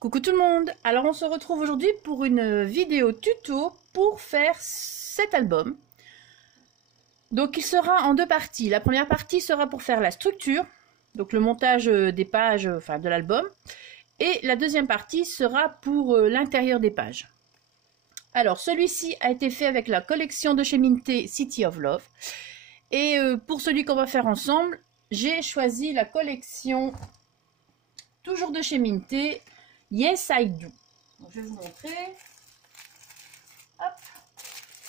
Coucou tout le monde, alors on se retrouve aujourd'hui pour une vidéo tuto pour faire cet album. Donc il sera en deux parties. La première partie sera pour faire la structure, donc le montage des pages, enfin de l'album. Et la deuxième partie sera pour l'intérieur des pages. Alors celui-ci a été fait avec la collection de chez Minté City of Love. Et pour celui qu'on va faire ensemble, j'ai choisi la collection toujours de chez Minté, Yes I Do. Donc, je vais vous montrer. Hop.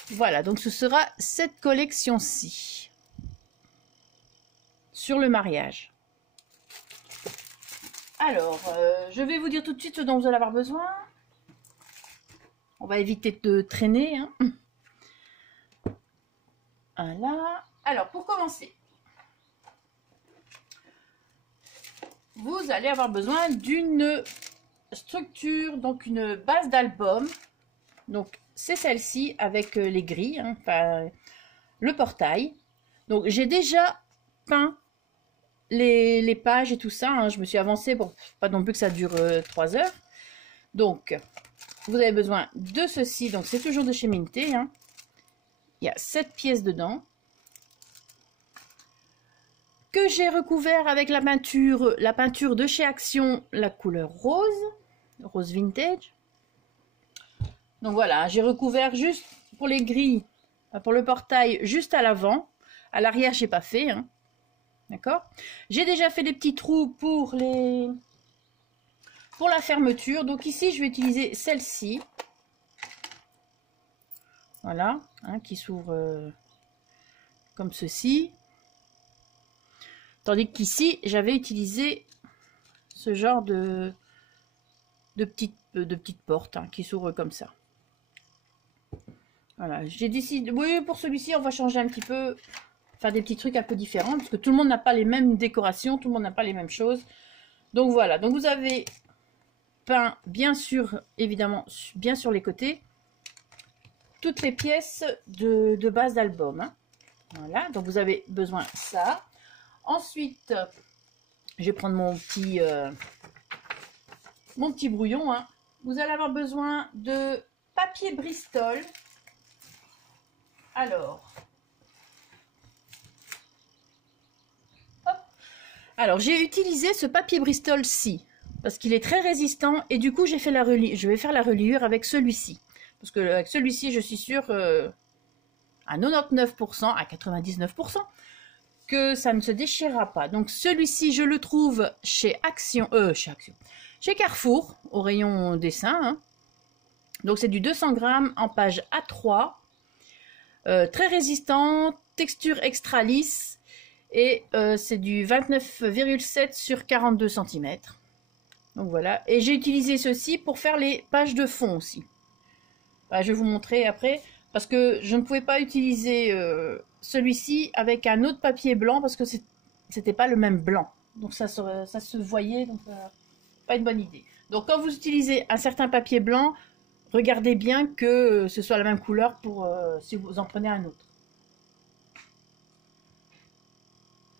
Voilà, donc ce sera cette collection-ci. Sur le mariage. Alors, je vais vous dire tout de suite ce dont vous allez avoir besoin. On va éviter de traîner. Hein. Voilà. Alors, pour commencer, vous allez avoir besoin d'une structure, donc une base d'album. Donc c'est celle-ci avec les grilles, hein, enfin, le portail. Donc j'ai déjà peint les pages et tout ça, hein. Je me suis avancée pour pas non plus que ça dure 3 heures. Donc vous avez besoin de ceci, donc c'est toujours de chez Minté, hein. Il y a 7 pièces dedans que j'ai recouvert avec la peinture de chez Action, la couleur rose vintage. Donc voilà, j'ai recouvert juste pour les grilles, pour le portail juste à l'avant. À l'arrière, j'ai pas fait, hein. D'accord. J'ai déjà fait des petits trous pour la fermeture. Donc ici, je vais utiliser celle-ci. Voilà, hein, qui s'ouvre comme ceci. Tandis qu'ici, j'avais utilisé ce genre de petites portes, hein, qui s'ouvrent comme ça. Voilà, j'ai décidé, oui, pour celui-ci, on va changer un petit peu, faire des petits trucs un peu différents, parce que tout le monde n'a pas les mêmes décorations, tout le monde n'a pas les mêmes choses. Donc voilà, donc vous avez peint, bien sûr, évidemment, bien sur les côtés, toutes les pièces de base d'album. Hein. Voilà, donc vous avez besoin de ça. Ensuite, je vais prendre mon petit brouillon. Hein. Vous allez avoir besoin de papier Bristol. Alors, hop. Alors j'ai utilisé ce papier Bristol-ci parce qu'il est très résistant et du coup j'ai fait je vais faire la reliure avec celui-ci parce que avec celui-ci je suis sûre à 99%, à 99% que ça ne se déchirera pas. Donc celui-ci je le trouve chez chez Carrefour au rayon dessin. Hein. Donc c'est du 200 grammes en page A3. Très résistant, texture extra lisse et c'est du 29,7 sur 42 cm. Donc voilà, et j'ai utilisé ceci pour faire les pages de fond aussi. Bah, je vais vous montrer après parce que je ne pouvais pas utiliser celui-ci avec un autre papier blanc parce que c'était pas le même blanc. Donc ça se voyait, donc pas une bonne idée. Donc quand vous utilisez un certain papier blanc, regardez bien que ce soit la même couleur pour si vous en prenez un autre.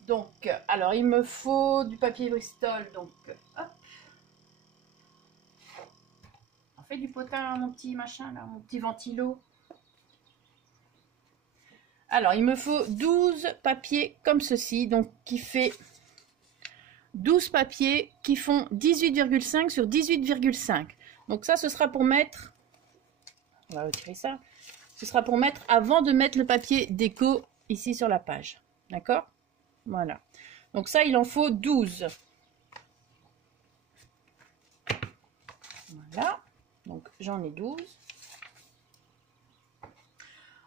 Donc, alors il me faut du papier Bristol. Donc, hop. On fait du potin, mon petit machin là, mon petit ventilo. Alors, il me faut 12 papiers comme ceci, donc qui fait 12 papiers qui font 18,5 sur 18,5. Donc ça, ce sera pour mettre... On va retirer ça. Ce sera pour mettre avant de mettre le papier déco ici sur la page. D'accord? Voilà. Donc ça, il en faut 12. Voilà. Donc j'en ai 12.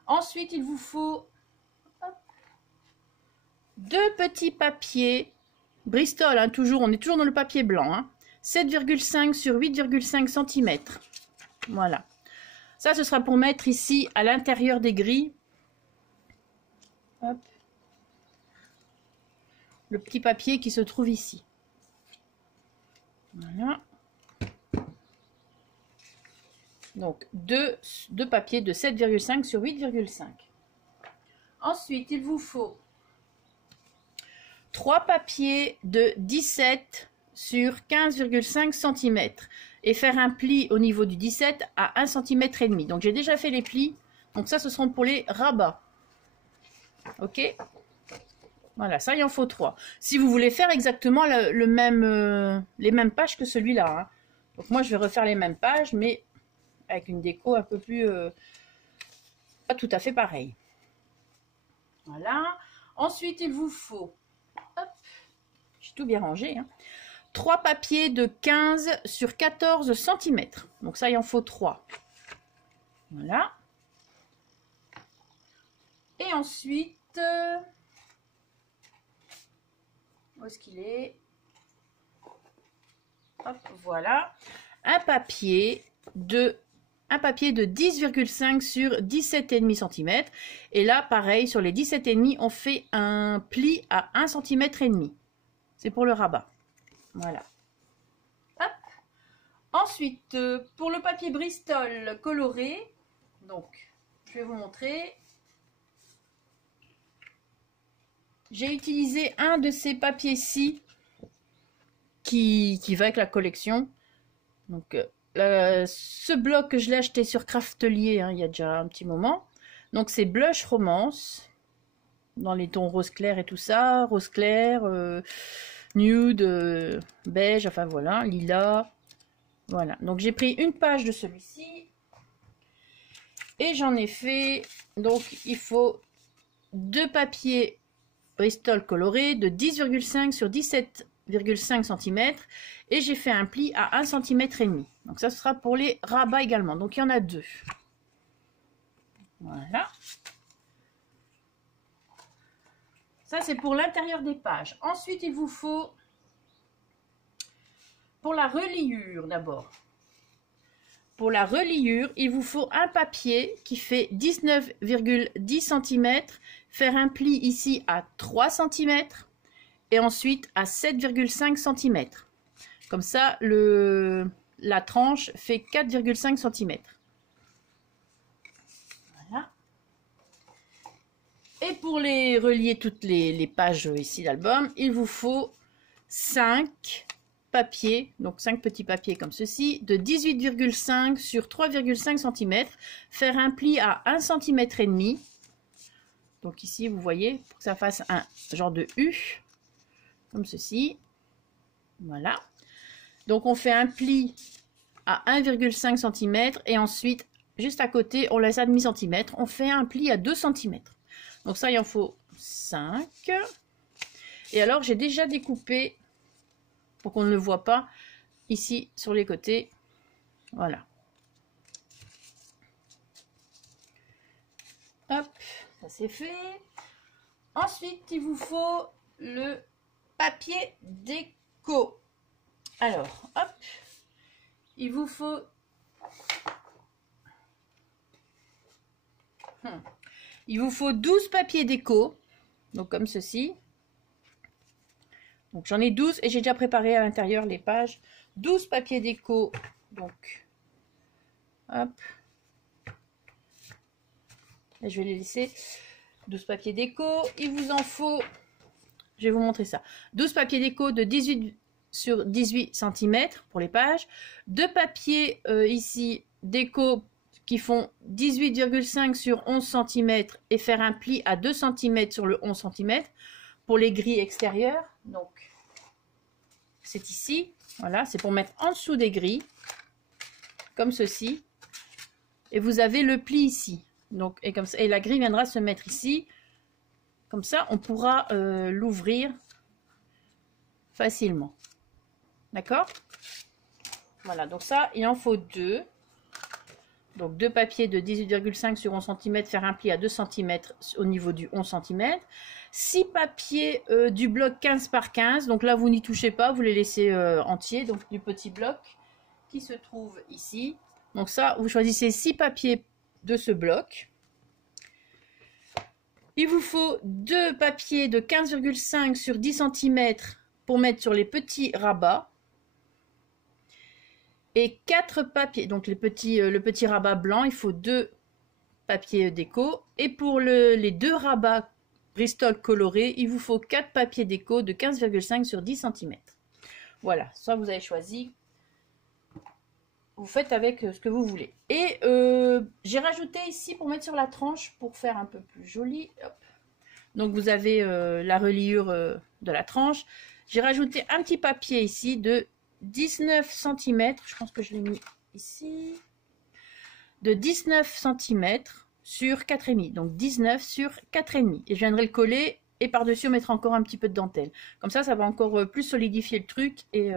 Ensuite, il vous faut 2 petits papiers Bristol. Hein, toujours, on est toujours dans le papier blanc. Hein, 7,5 sur 8,5 cm. Voilà. Ça, ce sera pour mettre ici à l'intérieur des grilles. Hop. Le petit papier qui se trouve ici. Voilà. Donc, deux papiers de 7,5 sur 8,5. Ensuite, il vous faut 3 papiers de 17 sur 15,5 cm. et faire un pli au niveau du 17 à 1,5 cm. Donc j'ai déjà fait les plis. Donc ça, ce seront pour les rabats. Ok. Voilà, ça, il en faut 3. Si vous voulez faire exactement les mêmes pages que celui-là. Hein. Donc moi, je vais refaire les mêmes pages, mais avec une déco un peu plus... pas tout à fait pareil. Voilà. Ensuite, il vous faut... Hop, j'ai tout bien rangé. Hein, 3 papiers de 15 sur 14 cm. Donc ça, il en faut 3. Voilà. Et ensuite... où est-ce qu'il est? Hop, voilà. Un papier de 10,5 sur 17,5 cm. Et là, pareil, sur les 17,5, on fait un pli à 1,5 cm. C'est pour le rabat. Voilà. Hop. Ensuite, pour le papier Bristol coloré, donc, je vais vous montrer. J'ai utilisé un de ces papiers-ci qui va avec la collection. Donc, ce bloc, je l'ai acheté sur Craftelier, hein, il y a déjà un petit moment. Donc, c'est Blush Romance, dans les tons rose clair et tout ça. Rose clair, nude, beige, enfin voilà, lilas. Voilà, donc j'ai pris une page de celui-ci. Et j'en ai fait, donc il faut 2 papiers Bristol colorés de 10,5 sur 17,5 cm. Et j'ai fait un pli à 1,5 cm. Donc ça sera pour les rabats également. Donc il y en a 2. Voilà. Ça c'est pour l'intérieur des pages. Ensuite il vous faut, pour la reliure d'abord. Pour la reliure, il vous faut un papier qui fait 19,10 cm. Faire un pli ici à 3 cm. Et ensuite à 7,5 cm. Comme ça, la tranche fait 4,5 cm. Voilà. Et pour les relier toutes les pages ici d'album, il vous faut 5 papiers, donc 5 petits papiers comme ceci, de 18,5 sur 3,5 cm. Faire un pli à 1,5 cm. Donc ici, vous voyez, pour que ça fasse un genre de U. Comme ceci. Voilà. Donc on fait un pli à 1,5 cm et ensuite, juste à côté, on laisse à demi centimètre. On fait un pli à 2 cm. Donc ça, il en faut 5. Et alors, j'ai déjà découpé, pour qu'on ne le voit pas, ici sur les côtés. Voilà. Hop, ça c'est fait. Ensuite, il vous faut le papier déco. Alors, hop, il vous faut il vous faut 12 papiers déco, donc comme ceci. Donc j'en ai 12 et j'ai déjà préparé à l'intérieur les pages. 12 papiers déco, donc hop. Et je vais les laisser. 12 papiers déco, il vous en faut, je vais vous montrer ça. 12 papiers déco de 18 sur 18 cm pour les pages. 2 papiers ici déco qui font 18,5 sur 11 cm et faire un pli à 2 cm sur le 11 cm pour les grilles extérieures. Donc c'est ici, voilà, c'est pour mettre en dessous des grilles comme ceci. Et vous avez le pli ici. Donc, et comme ça, et la grille viendra se mettre ici. Comme ça, on pourra l'ouvrir facilement. D'accord? Voilà, donc ça, il en faut 2. Donc 2 papiers de 18,5 sur 11 cm, faire un pli à 2 cm au niveau du 11 cm. 6 papiers du bloc 15 par 15. Donc là, vous n'y touchez pas, vous les laissez entiers. Donc du petit bloc qui se trouve ici. Donc ça, vous choisissez 6 papiers de ce bloc. Il vous faut 2 papiers de 15,5 sur 10 cm pour mettre sur les petits rabats. Et 4 papiers, donc le petit rabat blanc, il faut 2 papiers déco. Et pour les 2 rabats Bristol colorés, il vous faut 4 papiers déco de 15,5 sur 10 cm. Voilà, soit vous avez choisi vous faites avec ce que vous voulez. Et j'ai rajouté ici pour mettre sur la tranche, pour faire un peu plus joli. Hop. Donc vous avez la reliure de la tranche. J'ai rajouté un petit papier ici de 19 cm. Je pense que je l'ai mis ici. De 19 cm sur 4,5. Donc 19 sur 4,5. Et je viendrai le coller et par-dessus on mettra encore un petit peu de dentelle. Comme ça va encore plus solidifier le truc. Et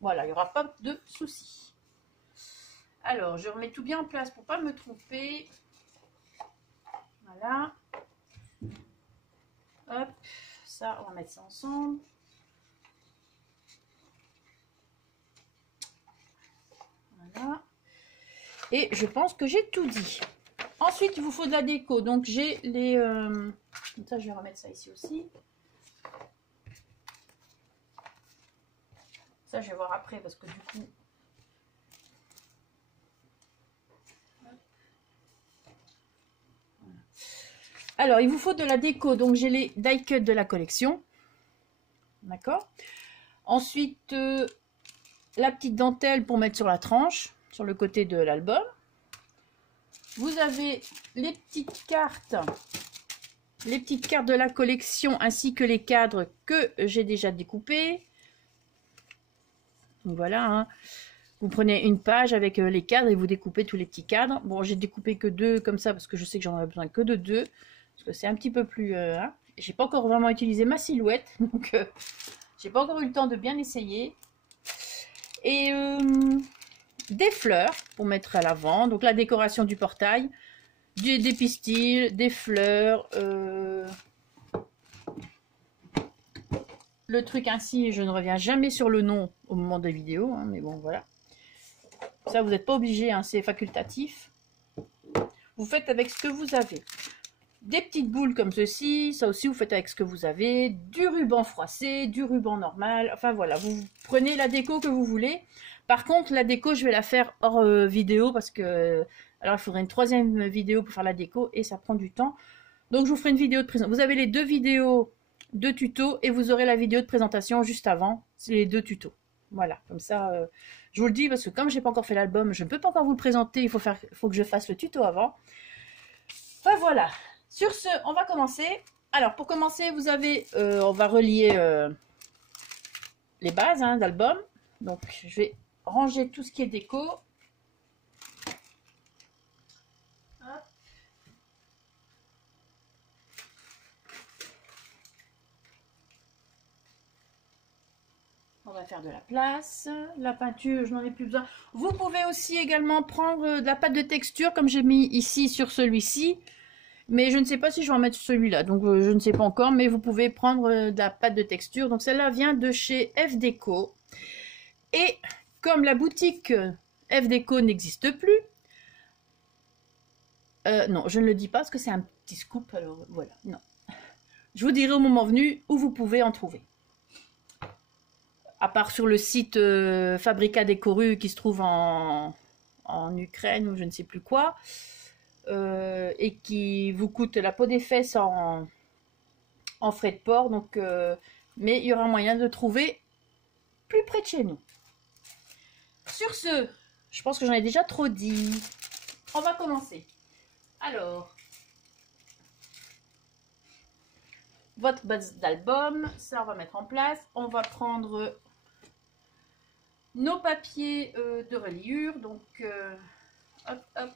voilà, il n'y aura pas de soucis. Alors, je remets tout bien en place pour pas me tromper. Voilà. Hop, ça, on va mettre ça ensemble. Voilà. Et je pense que j'ai tout dit. Ensuite, il vous faut de la déco. Donc, j'ai les... Ça, je vais remettre ça ici aussi. Ça, je vais voir après parce que du coup... Alors, il vous faut de la déco. Donc, j'ai les die cut de la collection. D'accord. Ensuite, la petite dentelle pour mettre sur la tranche, sur le côté de l'album. Vous avez les petites cartes de la collection ainsi que les cadres que j'ai déjà découpés. Donc voilà, hein. Vous prenez une page avec les cadres et vous découpez tous les petits cadres. Bon, j'ai découpé que 2 comme ça parce que je sais que j'en ai besoin que de 2. Parce que c'est un petit peu plus... hein. J'ai pas encore vraiment utilisé ma silhouette. Donc, j'ai pas encore eu le temps de bien essayer. Et des fleurs pour mettre à l'avant. Donc, la décoration du portail. Des pistils, des fleurs. Le truc ainsi, je ne reviens jamais sur le nom au moment des vidéos. Hein, mais bon, voilà. Ça, vous n'êtes pas obligé, hein, c'est facultatif. Vous faites avec ce que vous avez. Des petites boules comme ceci, ça aussi vous faites avec ce que vous avez. Du ruban froissé, du ruban normal. Enfin voilà, vous prenez la déco que vous voulez. Par contre, la déco, je vais la faire hors vidéo parce que... Alors, il faudrait une 3e vidéo pour faire la déco et ça prend du temps. Donc, je vous ferai une vidéo de présentation. Vous avez les 2 vidéos de tuto et vous aurez la vidéo de présentation juste avant. C'est les 2 tutos. Voilà, comme ça, je vous le dis parce que comme je n'ai pas encore fait l'album, je ne peux pas encore vous le présenter. Il faut que je fasse le tuto avant. Enfin, voilà. Sur ce, on va commencer. Alors, pour commencer, vous avez, on va relier les bases hein, d'album. Donc, je vais ranger tout ce qui est déco. Hop. On va faire de la place. La peinture, je n'en ai plus besoin. Vous pouvez aussi également prendre de la pâte de texture, comme j'ai mis ici sur celui-ci. Mais je ne sais pas si je vais en mettre sur celui-là. Donc, je ne sais pas encore. Mais vous pouvez prendre de la pâte de texture. Donc, celle-là vient de chez F Déco. Et comme la boutique F Déco n'existe plus... non, je ne le dis pas parce que c'est un petit scoop. Alors, voilà. Non. Je vous dirai au moment venu où vous pouvez en trouver. À part sur le site Fabrica Decoru qui se trouve en Ukraine ou je ne sais plus quoi. Et qui vous coûte la peau des fesses en frais de port. Donc, mais il y aura moyen de trouver plus près de chez nous. Sur ce, je pense que j'en ai déjà trop dit. On va commencer. Alors, votre base d'album, ça on va mettre en place. On va prendre nos papiers de reliure. Donc, hop, hop.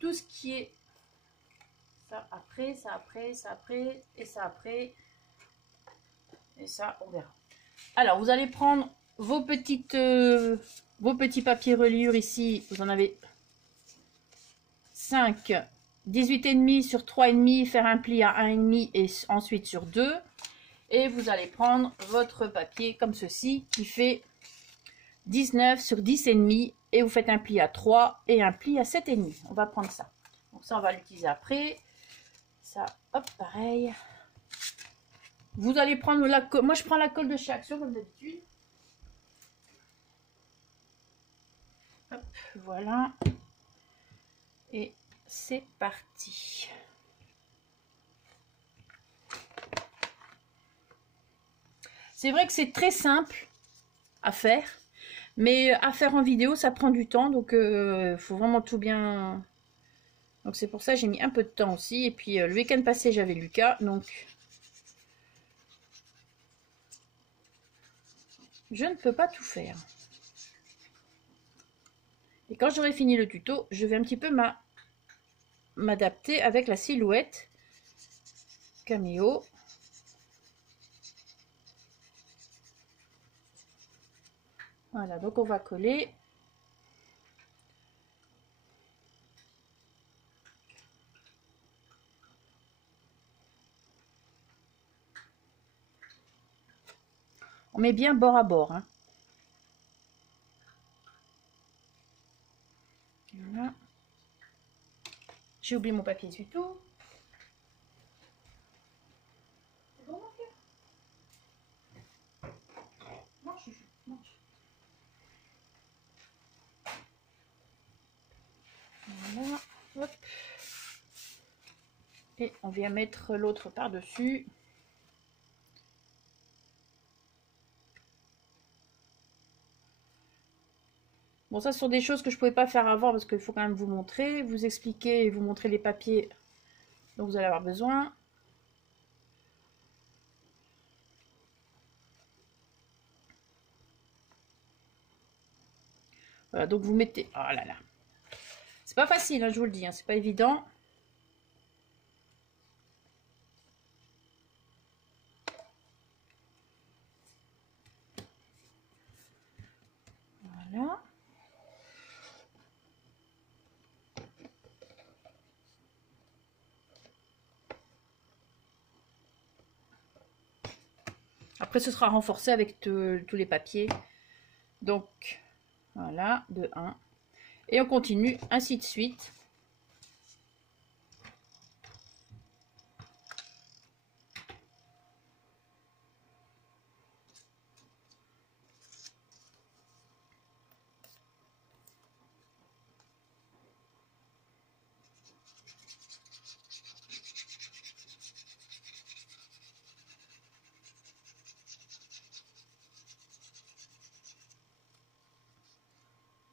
Tout ce qui est ça après, ça après, ça après, et ça après. Et ça, on verra. Alors, vous allez prendre vos petits papiers reliure ici. Vous en avez 5, 18,5 sur 3,5, faire un pli à 1,5 et ensuite sur 2. Et vous allez prendre votre papier comme ceci qui fait 19 sur 10,5 et vous faites un pli à 3 et un pli à 7,5. On va prendre ça. Donc ça, on va l'utiliser après. Ça, hop, pareil. Vous allez prendre la colle. Moi, je prends la colle de chez Action comme d'habitude. Hop, voilà. Et c'est parti. C'est vrai que c'est très simple à faire, Mais à faire en vidéo, ça prend du temps, donc faut vraiment tout bien... Donc c'est pour ça que j'ai mis un peu de temps aussi. Et puis le week-end passé, j'avais Lucas, donc je ne peux pas tout faire. Et quand j'aurai fini le tuto, je vais un petit peu m'adapter avec la silhouette caméo. Voilà, donc on va coller. On met bien bord à bord. Hein. Voilà. J'ai oublié mon papier tuto. C'est bon, mon cœur? Mange, chouchou, mange. Voilà. Hop. Et on vient mettre l'autre par-dessus. Bon, ça, ce sont des choses que je ne pouvais pas faire avant parce qu'il faut quand même vous montrer, vous expliquer et vous montrer les papiers dont vous allez avoir besoin. Voilà, donc vous mettez... Oh là là. C'est pas facile, hein, je vous le dis, hein, c'est pas évident. Voilà. Après, ce sera renforcé avec tous les papiers. Donc, voilà, de 1. Et on continue ainsi de suite.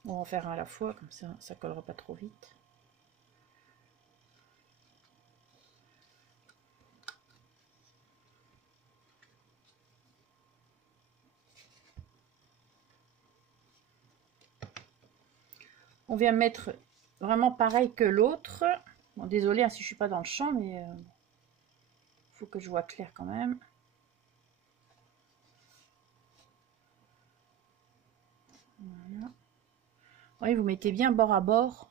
On va en faire un à la fois, comme ça, ça collera pas trop vite. On vient mettre vraiment pareil que l'autre. Bon, désolé hein, si je suis pas dans le champ, mais faut que je vois clair quand même. Voilà. Oui, vous mettez bien bord à bord.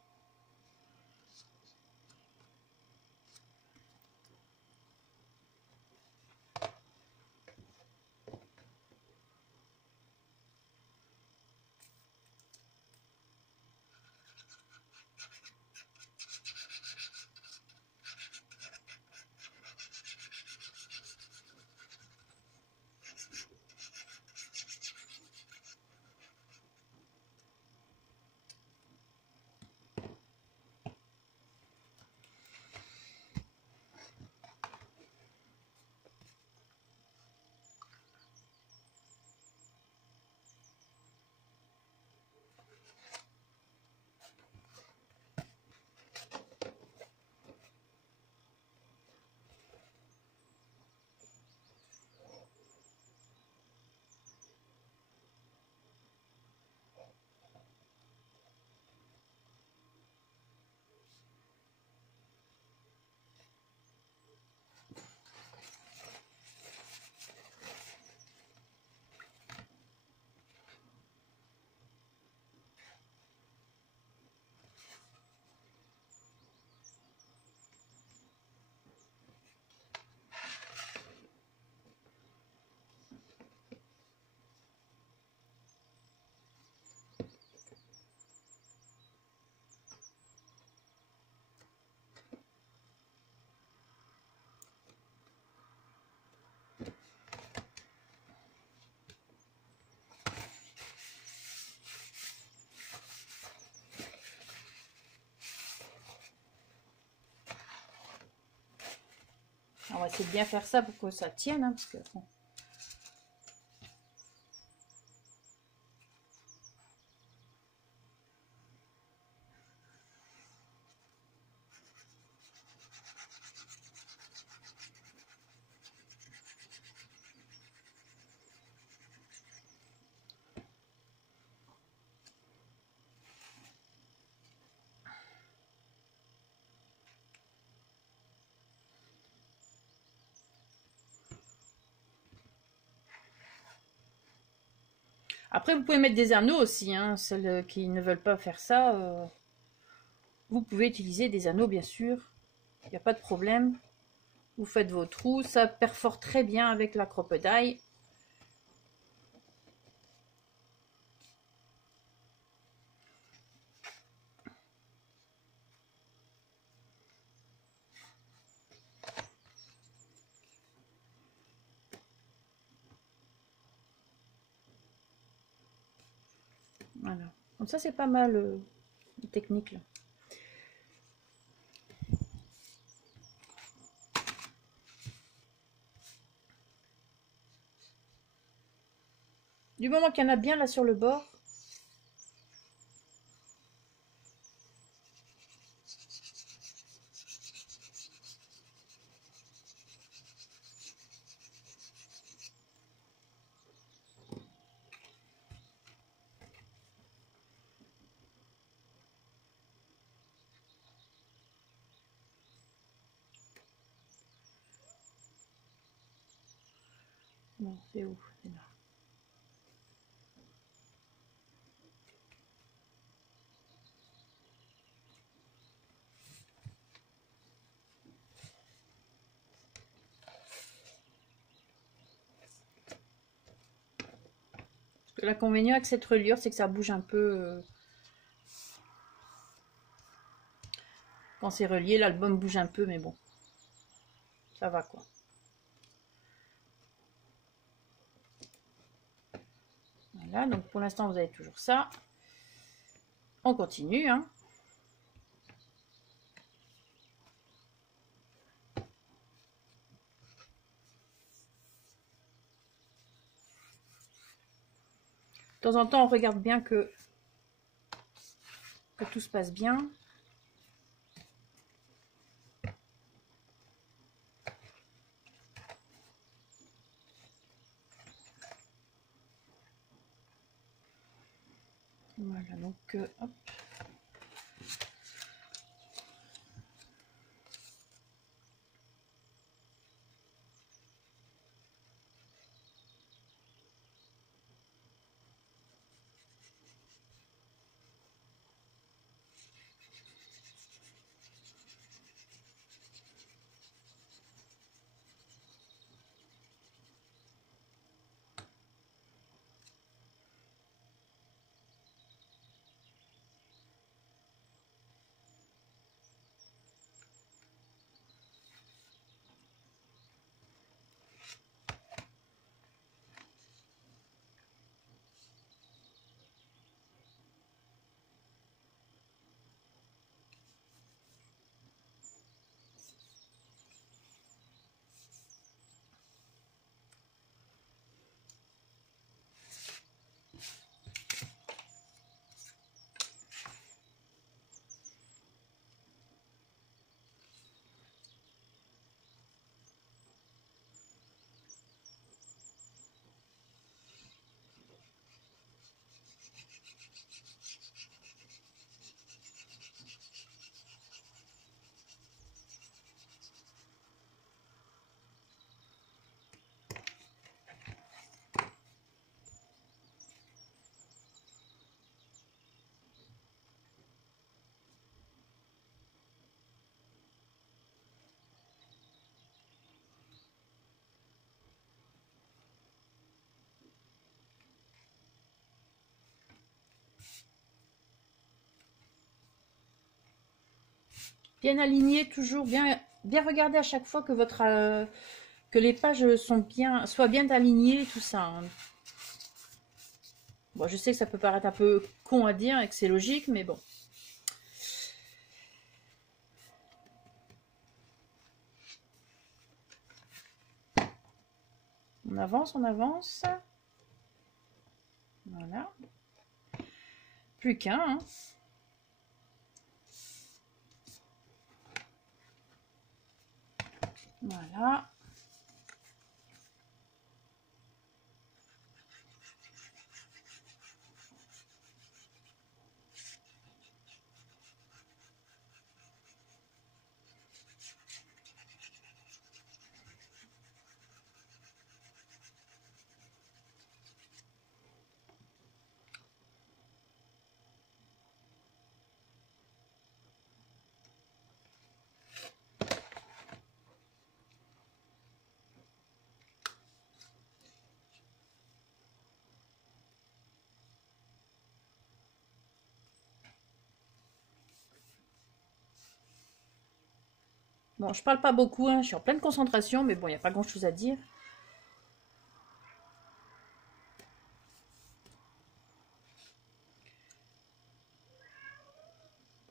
On va essayer de bien faire ça pour que ça tienne, hein, parce que bon. Après, vous pouvez mettre des anneaux aussi, hein, celles qui ne veulent pas faire ça. Vous pouvez utiliser des anneaux, bien sûr. Il n'y a pas de problème. Vous faites vos trous. Ça perfore très bien avec la crocodile. Voilà. Donc ça, c'est pas mal, technique, là. Du moment qu'il y en a bien là sur le bord. Non, c'est où? C'est là. L'inconvénient avec cette reliure, c'est que ça bouge un peu quand c'est relié. L'album bouge un peu, mais bon, ça va quoi. Voilà, donc pour l'instant, vous avez toujours ça. On continue, hein. De temps en temps, on regarde bien que tout se passe bien. Voilà, donc hop. Bien aligné, toujours bien regarder à chaque fois que que les pages soient bien alignées, tout ça, hein. Bon, je sais que ça peut paraître un peu con à dire et que c'est logique, mais bon. On avance, on avance. Voilà. Plus qu'un, hein. Voilà. Bon, je parle pas beaucoup, hein, je suis en pleine concentration, mais bon, il n'y a pas grand-chose à dire.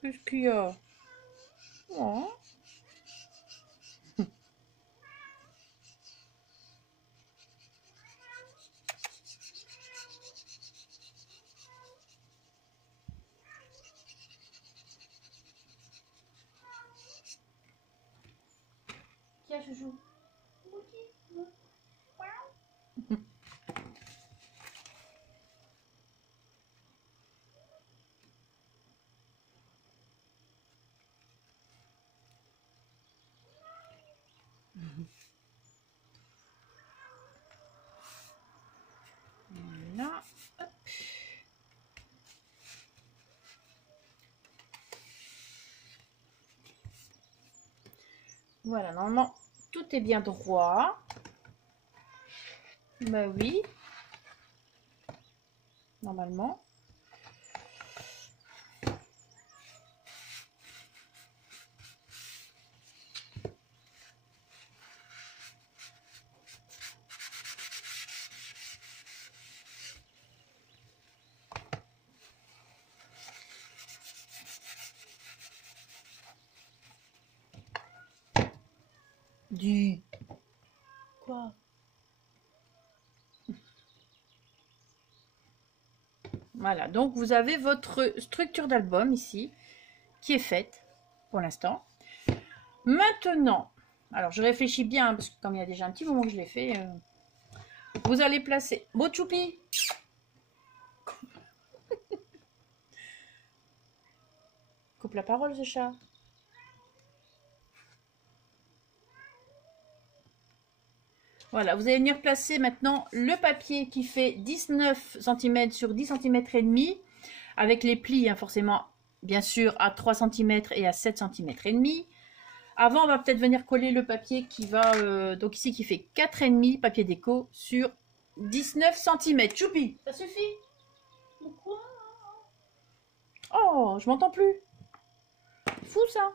Qu'est-ce qu'il y a? Oh. Tiens, je joue. Voilà. Hop. Voilà, normalement, tout est bien droit. Bah oui. Normalement. Du... Quoi? Voilà, donc vous avez votre structure d'album ici, qui est faite pour l'instant. Maintenant, alors je réfléchis bien, parce que comme il y a déjà un petit moment que je l'ai fait, vous allez placer... Beau choupi! Coupe la parole, ce chat. Voilà, vous allez venir placer maintenant le papier qui fait 19 cm sur 10 cm et demi, avec les plis, hein, forcément, bien sûr, à 3 cm et à 7 cm et demi. Avant, on va peut-être venir coller le papier qui va, donc ici, qui fait 4,5 papier déco sur 19 cm. Choupi, ça suffit? Pourquoi? Oh, je m'entends plus. Fou ça.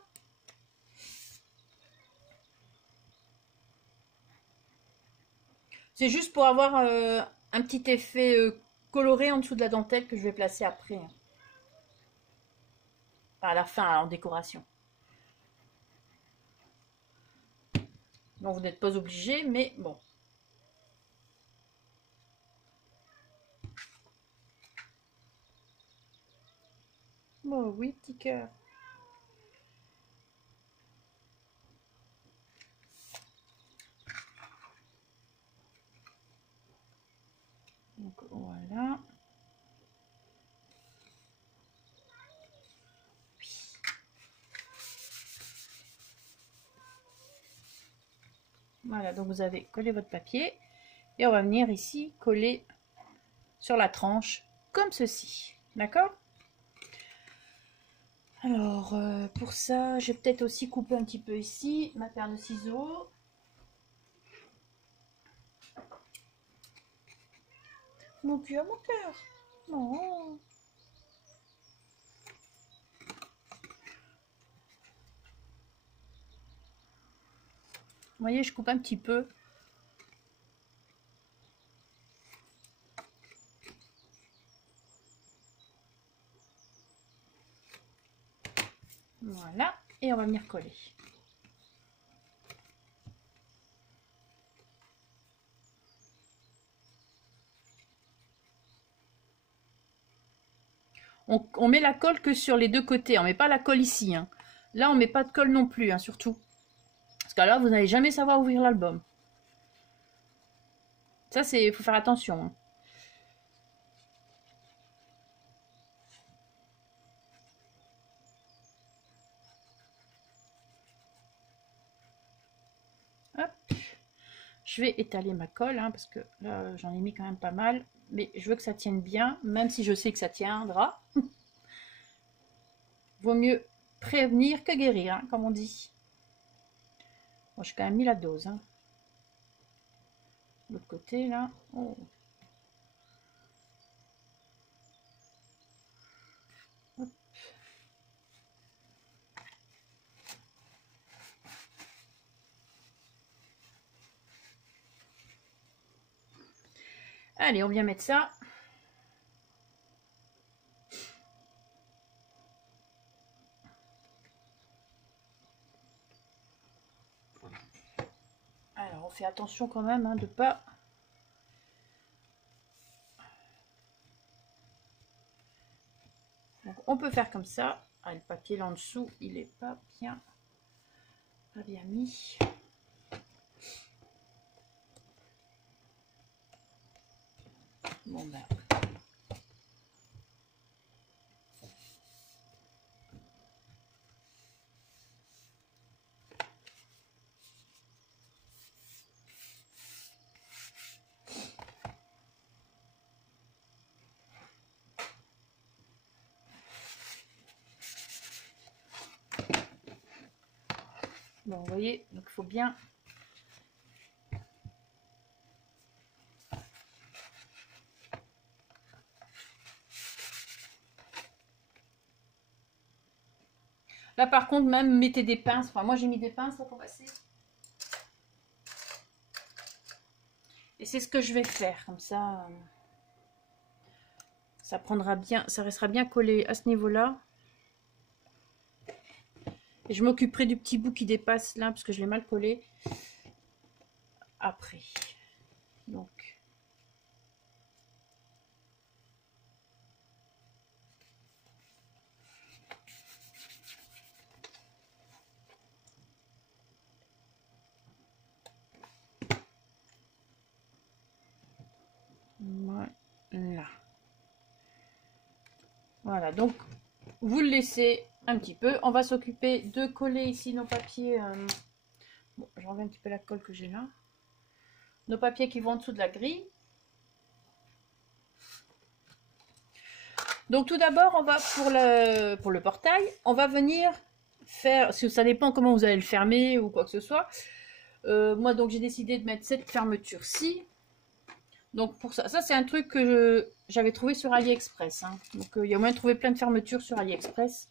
C'est juste pour avoir un petit effet coloré en dessous de la dentelle que je vais placer après. Hein. Enfin, à la fin, en décoration. Donc vous n'êtes pas obligé, mais bon. Oh oui, petit cœur. Donc voilà. Voilà, donc vous avez collé votre papier. Et on va venir ici coller sur la tranche comme ceci. D'accord? Alors, pour ça, je vais peut-être aussi couper un petit peu ici ma paire de ciseaux. Mon cul à mon cœur. Non. Vous voyez, je coupe un petit peu. Voilà. Et on va venir coller. On met la colle que sur les deux côtés. On met pas la colle ici. Hein. Là, on met pas de colle non plus, hein, surtout. Parce que là, vous n'allez jamais savoir ouvrir l'album. Ça, c'est, faut faire attention. Hein. Hop. Je vais étaler ma colle, hein, parce que là, j'en ai mis quand même pas mal. Mais je veux que ça tienne bien, même si je sais que ça tiendra. Vaut mieux prévenir que guérir, hein, comme on dit. Bon, j'ai quand même mis la dose. Hein. L'autre côté, là. Oh. Allez, on vient mettre ça. Alors, on fait attention quand même hein, de pas... Donc, on peut faire comme ça. Ah, le papier là en dessous, il est pas bien mis. Bon ben. Bon, vous voyez, donc il faut bien... Là, par contre, même mettez des pinces. Enfin, moi, j'ai mis des pinces là pour passer. Et c'est ce que je vais faire. Comme ça, ça prendra bien, ça restera bien collé à ce niveau-là. Et je m'occuperai du petit bout qui dépasse là, parce que je l'ai mal collé. Après. Donc. Voilà. Voilà, donc vous le laissez un petit peu. On va s'occuper de coller ici nos papiers. Bon, je reviens un petit peu la colle que j'ai là. Nos papiers qui vont en dessous de la grille. Donc tout d'abord, on va pour le portail, on va venir faire, si ça dépend comment vous allez le fermer ou quoi que ce soit. Moi donc j'ai décidé de mettre cette fermeture-ci. Donc pour ça c'est un truc que j'avais trouvé sur AliExpress. Hein. Donc il y a moyen de trouver plein de fermetures sur AliExpress.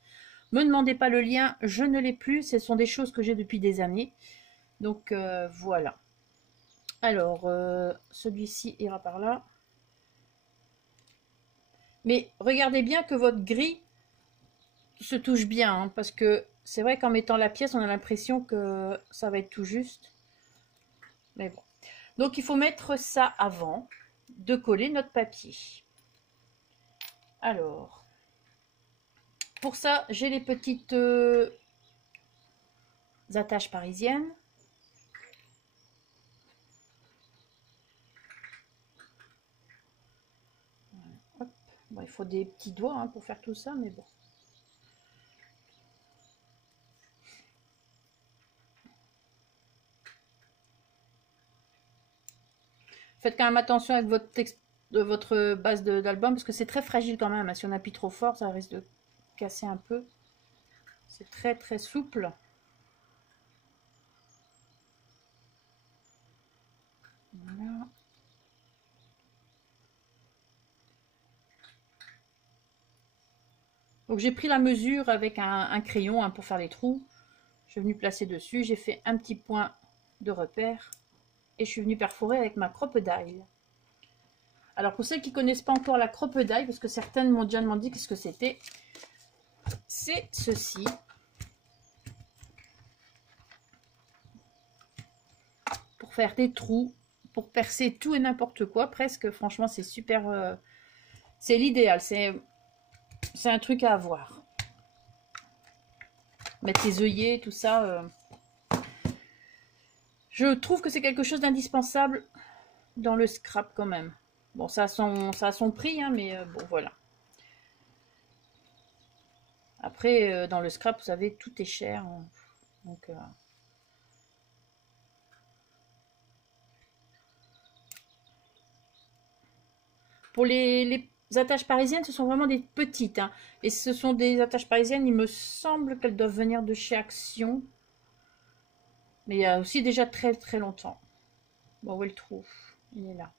Me demandez pas le lien, je ne l'ai plus. Ce sont des choses que j'ai depuis des années. Donc voilà. Alors celui-ci ira par là. Mais regardez bien que votre grille se touche bien. Hein, parce que c'est vrai qu'en mettant la pièce, on a l'impression que ça va être tout juste. Mais bon. Donc il faut mettre ça avant de coller notre papier. Alors, pour ça, j'ai les petites attaches parisiennes. Hop. Bon, il faut des petits doigts hein, pour faire tout ça, mais bon. Faites quand même attention avec votre base d'album parce que c'est très fragile quand même. Si on appuie trop fort, ça risque de casser un peu. C'est très très souple. Voilà. Donc j'ai pris la mesure avec un crayon hein, pour faire les trous. Je suis venue placer dessus. J'ai fait un petit point de repère. Et je suis venue perforer avec ma crocodile. Alors pour celles qui ne connaissent pas encore la crocodile, parce que certaines m'ont déjà demandé qu'est-ce que c'était, c'est ceci. Pour faire des trous, pour percer tout et n'importe quoi, presque, franchement c'est super, c'est l'idéal, c'est un truc à avoir. Mettre les œillets, tout ça. Je trouve que c'est quelque chose d'indispensable dans le scrap quand même. Bon, ça a son prix, hein, mais bon, voilà. Après, dans le scrap, vous savez, tout est cher. Hein, donc, pour les attaches parisiennes, ce sont vraiment des petites. Hein, et ce sont des attaches parisiennes, il me semble qu'elles doivent venir de chez Action. Mais il y a aussi déjà très très longtemps. Bon, où est le trou? Il est là.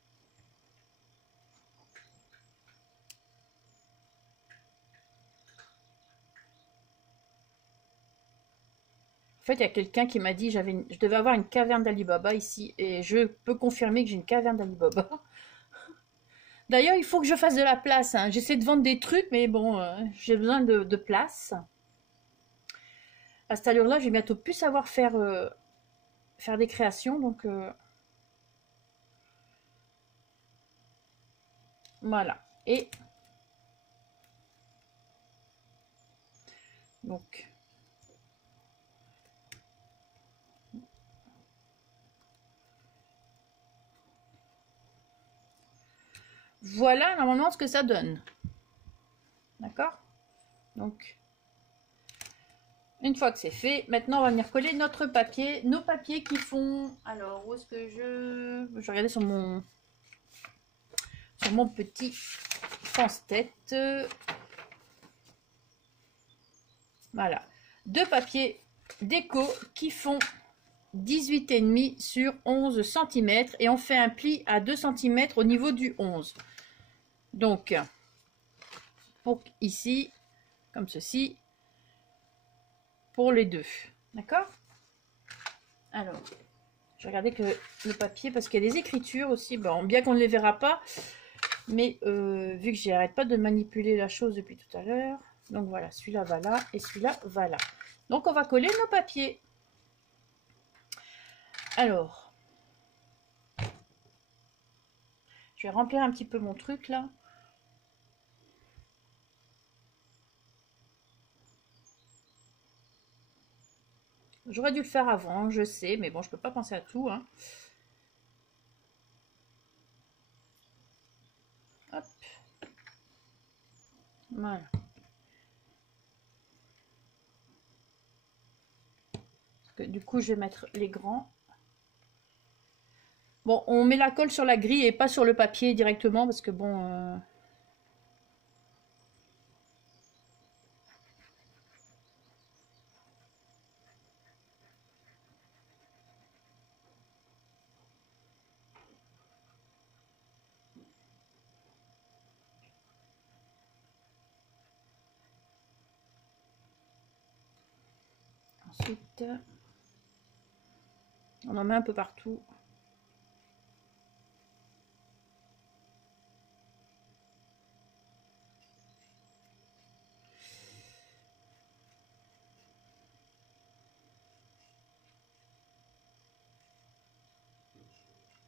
En fait, il y a quelqu'un qui m'a dit je devais avoir une caverne d'Alibaba ici. Et je peux confirmer que j'ai une caverne d'Alibaba. D'ailleurs, il faut que je fasse de la place, hein. J'essaie de vendre des trucs, mais bon, j'ai besoin de place. À cette allure-là, je vais bientôt plus savoir faire des créations, donc voilà. Et donc voilà normalement ce que ça donne. D'accord? Donc, une fois que c'est fait, maintenant on va venir coller notre papier. Nos papiers qui font... Alors, où est-ce que je... Je vais regarder sur mon petit pense-tête. Voilà. Deux papiers déco qui font 18,5 sur 11 cm. Et on fait un pli à 2 cm au niveau du 11. Donc, pour ici, comme ceci, pour les deux. D'accord? Alors, je vais regarder que le papier, parce qu'il y a des écritures aussi. Bon, bien qu'on ne les verra pas, mais vu que j'arrête pas de manipuler la chose depuis tout à l'heure. Donc voilà, celui-là va là et celui-là va là. Donc on va coller nos papiers. Alors, je vais remplir un petit peu mon truc là. J'aurais dû le faire avant, je sais, mais bon, je peux pas penser à tout, hein. Hop. Voilà. Parce que, du coup, je vais mettre les grands. Bon, on met la colle sur la grille et pas sur le papier directement parce que bon... Ensuite, on en met un peu partout.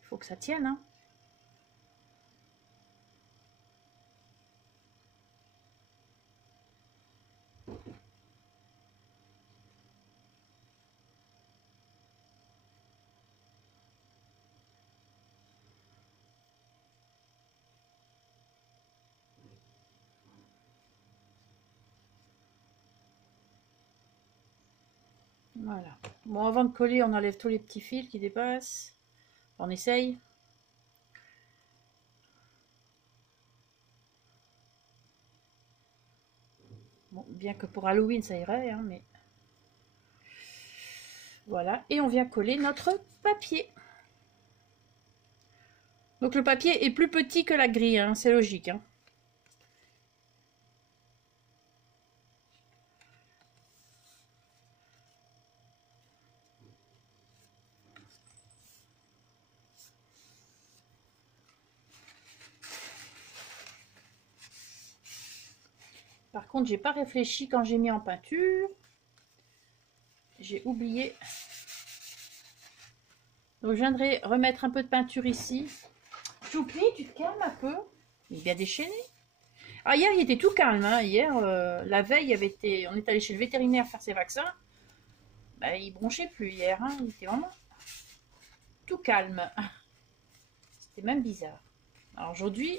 Il faut que ça tienne, hein. Voilà. Bon, avant de coller, on enlève tous les petits fils qui dépassent. On essaye. Bon, bien que pour Halloween, ça irait, hein, mais... Voilà. Et on vient coller notre papier. Donc le papier est plus petit que la grille, hein, c'est logique, hein. Par contre, j'ai pas réfléchi quand j'ai mis en peinture. J'ai oublié. Donc, je viendrai remettre un peu de peinture ici. Choupi, tu te calmes un peu. Il est bien déchaîné. Ah, hier, il était tout calme, hein. Hier, la veille, on est allé chez le vétérinaire faire ses vaccins. Bah, il bronchait plus hier, hein. Il était vraiment tout calme. C'était même bizarre. Alors aujourd'hui...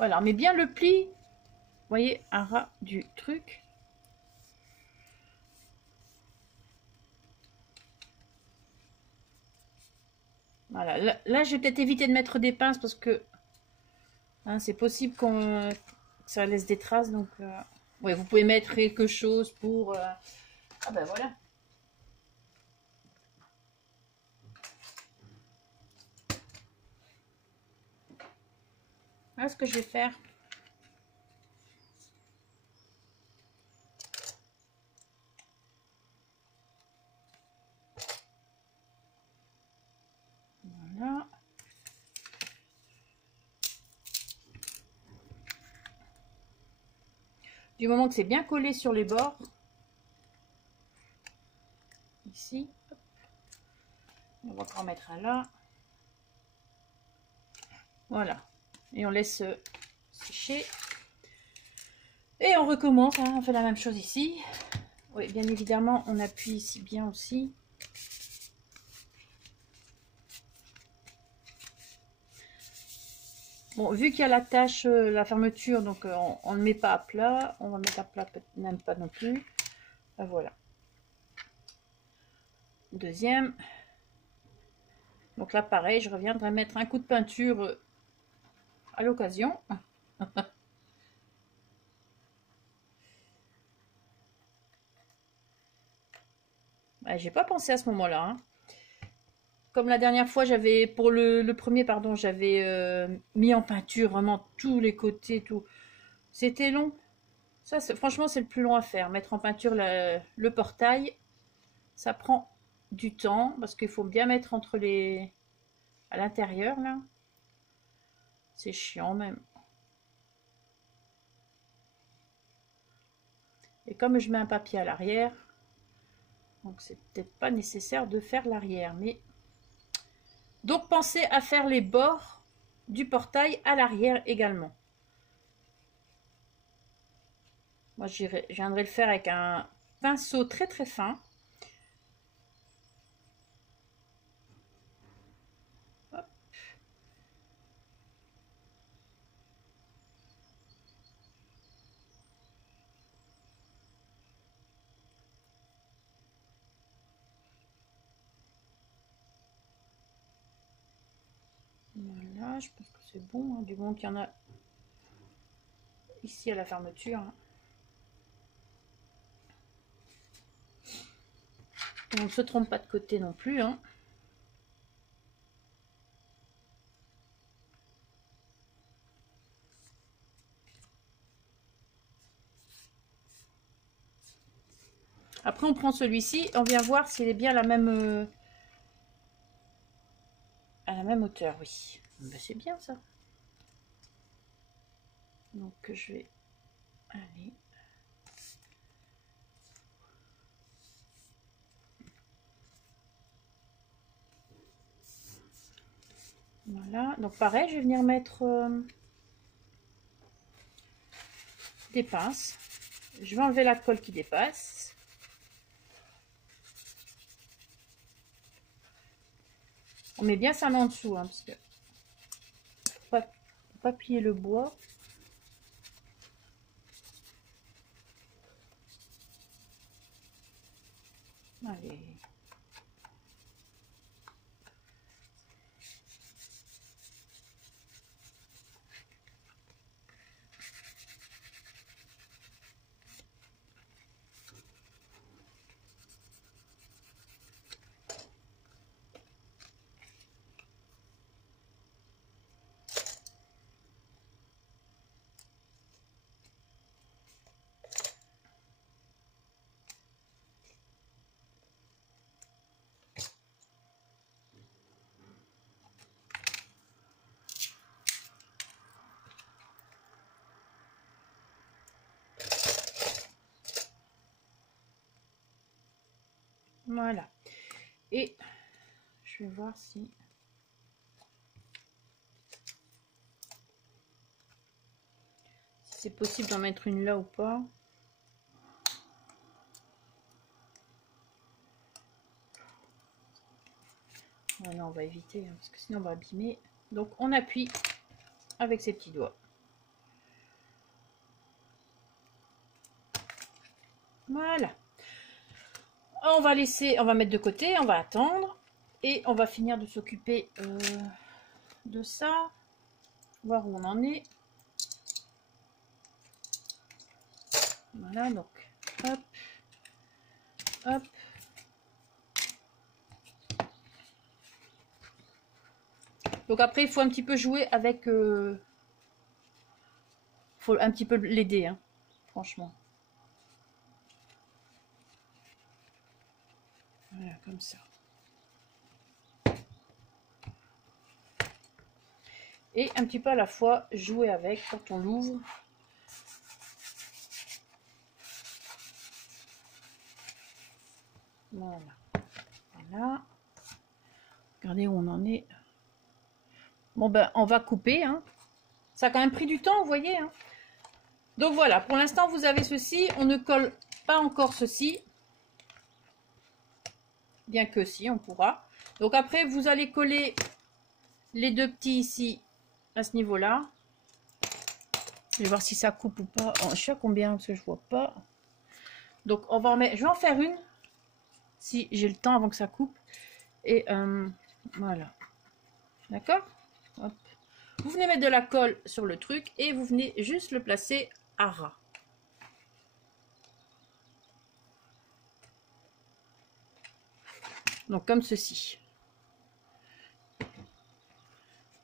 Voilà, on met bien le pli. Vous voyez, un ras du truc. Voilà, là je vais peut-être éviter de mettre des pinces parce que hein, c'est possible que ça laisse des traces. Donc, ouais, vous pouvez mettre quelque chose pour... Ah ben voilà. Voilà ce que je vais faire. Du moment que c'est bien collé sur les bords. Ici. On va encore mettre un là. Voilà. Et on laisse sécher. Et on recommence. Hein. On fait la même chose ici. Oui, bien évidemment, on appuie ici bien aussi. Bon, vu qu'il y a la tâche, la fermeture, donc on ne met pas à plat. On va mettre à plat, même pas non plus. Ben, voilà. Deuxième. Donc là, pareil, je reviendrai mettre un coup de peinture à l'occasion. J'ai pas pensé à ce moment-là. Hein. Comme la dernière fois, j'avais pour le premier, pardon, j'avais mis en peinture vraiment tous les côtés, tout. C'était long. Ça, franchement, c'est le plus long à faire. Mettre en peinture le portail, ça prend du temps parce qu'il faut bien mettre entre les à l'intérieur là. C'est chiant même. Et comme je mets un papier à l'arrière, donc c'est peut-être pas nécessaire de faire l'arrière, mais donc pensez à faire les bords du portail à l'arrière également. Moi je viendrai le faire avec un pinceau très très fin. Hop. Voilà, je pense que c'est bon, hein, du moment qu'il y en a ici à la fermeture. Hein. On ne se trompe pas de côté non plus. Hein. Après, on prend celui-ci, on vient voir s'il est bien à la même hauteur, oui. Ben, c'est bien ça. Donc je vais aller. Voilà, donc pareil, je vais venir mettre des pinces. Je vais enlever la colle qui dépasse. On met bien sa main en dessous, hein, parce que faut pas plier le bois. Allez. Voilà. Et je vais voir si c'est possible d'en mettre une là ou pas. Oh non, on va éviter, hein, parce que sinon on va abîmer. Donc on appuie avec ses petits doigts. Voilà. On va laisser, on va mettre de côté, on va attendre. Et on va finir de s'occuper de ça. Voir où on en est. Voilà, donc hop, hop. Donc après, il faut un petit peu jouer avec... faut un petit peu l'aider, hein, franchement. Voilà, comme ça. Et un petit peu à la fois jouer avec quand on l'ouvre. Voilà. Voilà. Regardez où on en est. Bon ben, on va couper. Hein. Ça a quand même pris du temps, vous voyez. Hein. Donc voilà, pour l'instant, vous avez ceci. On ne colle pas encore ceci. Bien que si, on pourra. Donc après, vous allez coller les deux petits ici, à ce niveau-là. Je vais voir si ça coupe ou pas. Oh, je sais à combien, parce que je vois pas. Donc on va en mettre... Je vais en faire une, si j'ai le temps avant que ça coupe. Et voilà. D'accord? Vous venez mettre de la colle sur le truc et vous venez juste le placer à ras. Donc comme ceci.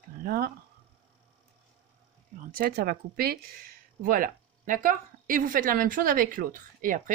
Voilà. 47, ça va couper. Voilà. D'accord? Et vous faites la même chose avec l'autre. Et après,